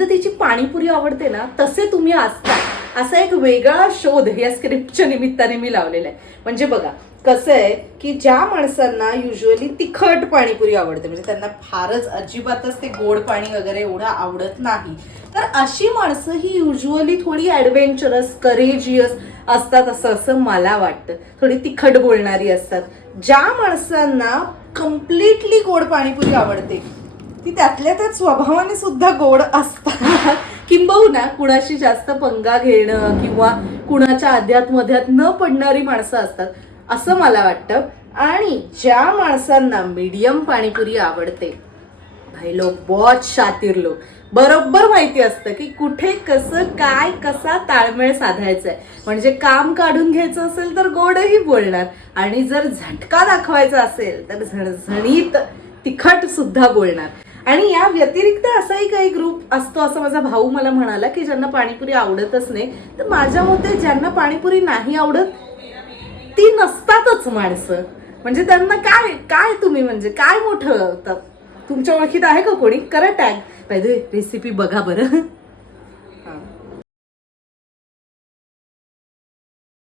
पद्धतीची पाणीपुरी आवडते ना तसे तुम्ही असता, असा एक वेगळा शोध या स्क्रिप्टच्या निमित्ताने मी लावलेला आहे. म्हणजे बघा कसं आहे की ज्या माणसांना युजली तिखट पाणीपुरी आवडते, म्हणजे त्यांना फारच अजिबातच ते गोड पाणी वगैरे एवढं आवडत नाही, तर अशी माणसं ही युजली थोडी ॲडव्हेंचरस करेजियस असतात असं मला वाटतं. थोडी तिखट बोलणारी असतात. ज्या माणसांना कम्प्लिटली गोड पाणीपुरी आवडते ती त्यातल्या त्यात स्वभावाने सुद्धा गोड असतात. किंबहुना कुणाशी जास्त पंगा घेणं किंवा कुणाच्या अध्यात मध्यात न पडणारी माणसं असतात असं मला वाटतं. आणि ज्या माणसांना मीडियम पाणीपुरी आवडते, भाई लोक बहुत शातीर लोक, बरोबर माहिती असतं की कुठे कसं काय कसा ताळमेळ साधायचा आहे. म्हणजे काम काढून घ्यायचं असेल तर गोडही बोलणार, आणि जर झटका दाखवायचा असेल तर झणझणीत तिखट सुद्धा बोलणार. आणि या व्यतिरिक्त असाही काही ग्रुप असतो असं माझा भाऊ मला म्हणाला की ज्यांना पाणीपुरी आवडतच नाही. तर माझ्या मते ज्यांना पाणीपुरी नाही आवडत ती नसतातच माणसं. म्हणजे त्यांना काय काय तुम्ही म्हणजे काय मोठं तुमच्या ओळखीत आहे का कोणी? करा टॅग, पाहिजे रेसिपी बघा बरं.